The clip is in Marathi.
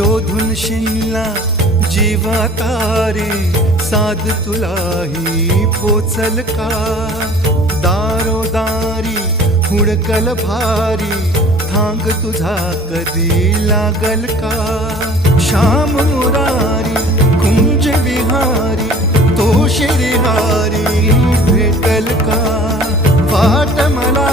शोधून शिनला जीवा तारे, साध तुलाही पोचल का? दारोदारी हुडकल भारी, थांग तुझा कधी लागल का? श्याम मुरारी कुंज विहारी, तो शिरिहारी भेटल का? वाट मला